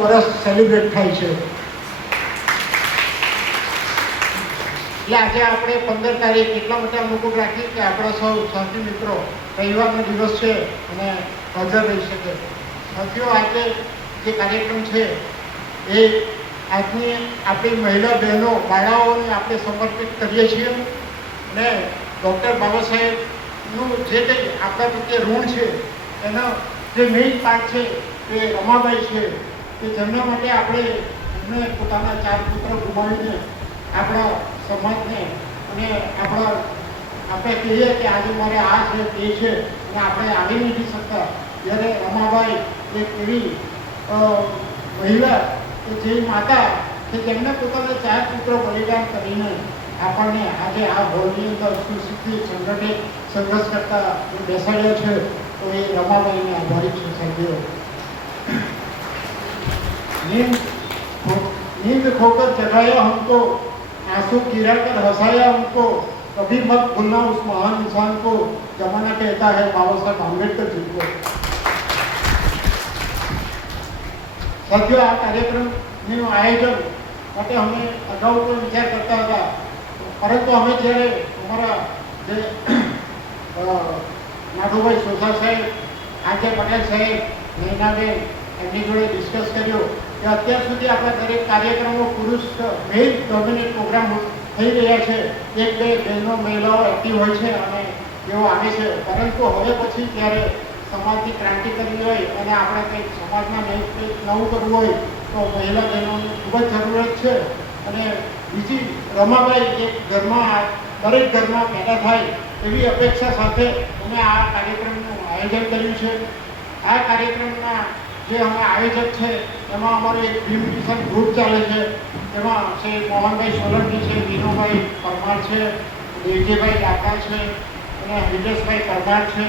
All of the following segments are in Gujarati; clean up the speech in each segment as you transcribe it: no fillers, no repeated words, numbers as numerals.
વર્ષ સેલિબ્રેટ થાય છે. એટલે આજે આપણે 15 તારીખ એટલા માટે અનુકૂળ રાખી કે આપણા સૌ સાથી મિત્રો રવિવારનો દિવસ છે અને હાજર રહી શકે. સાથીઓ, આજે જે કાર્યક્રમ છે એ આજની આપણી મહિલા બહેનો બાળાઓને આપણે સમર્પિત કરીએ છીએ અને ડૉક્ટર બાબા સાહેબનું જે કંઈ આપણા પ્રત્યે ઋણ છે એનો જે મેઇન પાર્ટ છે એ રમાબાઈ છે કે જેમના માટે આપણે એમને પોતાના 4 પુત્ર ગુમાવીને આપણા સમાજને અને આપણે કહીએ કે આજે મારે આ છે તે છે અને આપણે આવી નથી શકતા, જ્યારે રમાબાઈ એક એવી મહિલા કે જે માતા કે જેમને પોતાના 4 પુત્રો બલિદાન કરીને આપણને આજે આ હોલની અંદર સુશિક્ષિત સંગઠિત સંઘર્ષ કરતા બેસાડ્યા છે, તો એ રમાબાઈને આભારી છે. સાથીઓ, नींद खोकर जगाया हमको, आंसू गिरा कर हंसाया हमको, कभी मत भूलना उस महान इंसान को, जमाना कहता है बाबा साहेब आंबेडकर जी को. સાથીઓ, આ કાર્યક્રમનું આયોજન માટે અમે અગાઉ પણ વિચાર કરતા હતા, પરંતુ અમે જ્યારે અમારા જે નાથુભાઈ સોસા સાહેબ, આજે પટેલ સાહેબ, નૈનાબેન એમની જોડે ડિસ્કસ કર્યો કે અત્યાર સુધી આપણા દરેક કાર્યક્રમો પુરુષ મેલ ડોમિનેટ પ્રોગ્રામ થઈ રહ્યા છે. 1-2 બહેનો મહિલાઓ એક્ટિવ હોય છે અને તેઓ આવે છે, પરંતુ હવે પછી જ્યારે સમાજની ક્રાંતિ કરવી હોય અને આપણે કંઈક સમાજમાં કંઈક નવું કરવું હોય તો મહિલા બહેનોની ખૂબ જ જરૂરત છે. અને બીજી, રમાબાઈ એક ઘરમાં દરેક ઘરમાં પેદા થાય એવી અપેક્ષા સાથે અમે આ કાર્યક્રમનું આયોજન કર્યું છે. આ કાર્યક્રમના જે અમે આયોજક છે એમાં અમારું એક બ્યુટિશિયન ગ્રુપ ચાલે છે. એમાં શ્રી મોહનભાઈ સોલંકી છે, વિનોભાઈ પરમાર છે, દેવજીભાઈ ડાકા છે અને હિતેશભાઈ પરમાર છે.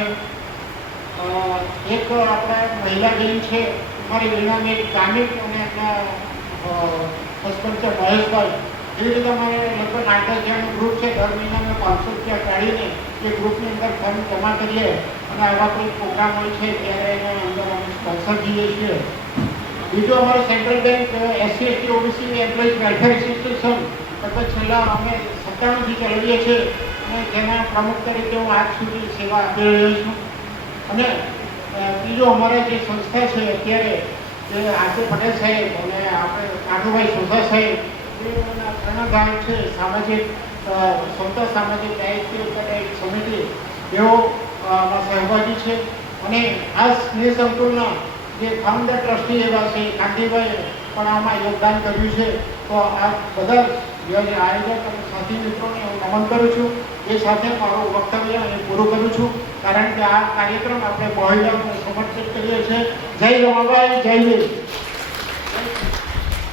એક આપણા મહિલા બેન છે અમારી વિનાની ગામિક અને એમના હસબન્ડ છે મહેશભાઈ. એવી રીતે અમારે લગભગ 8-10 જણનું ગ્રુપ છે. દર મહિનામાં 500 રૂપિયા કાઢીને એ ગ્રુપની અંદર ફંડ જમા કરીએ અને આવા કોઈ પ્રોગ્રામ હોય છે ત્યારે એના અંદર અમે સ્પોન્સર દઈએ છીએ. બીજું, અમારો central bank SC/ST OBC employees welfare association લગભગ છેલ્લા અમે 97થી ચલાવીએ છીએ અને જેના પ્રમુખ તરીકે હું આજ સુધી સેવા આપી રહ્યો છું. અને બીજું, અમારા જે સંસ્થા છે અત્યારે જે આજે પટેલ સાહેબ અને આપણે નાથુભાઈ સોસા સાહેબ પ્રેરણાદાયક છે, સામાજિક સમતા સામાજિક દાયિત્વ સમિતિ, તેઓ સહભાગી છે. અને આ સ્નેહ સંકુલના જે ફાઉન્ડર ટ્રસ્ટી એવા છે કાંતિભાઈ પણ આમાં યોગદાન કર્યું છે. તો આ બધા જે આયોજક અને સાથી મિત્રોને હું નમન કરું છું. એ સાથે મારું વક્તવ્ય અહીં પૂરું કરું છું, કારણ કે આ કાર્યક્રમ આપણે મહિલાઓને સમર્પિત કરીએ છીએ. જય રમાબાઈ, જય દેશ.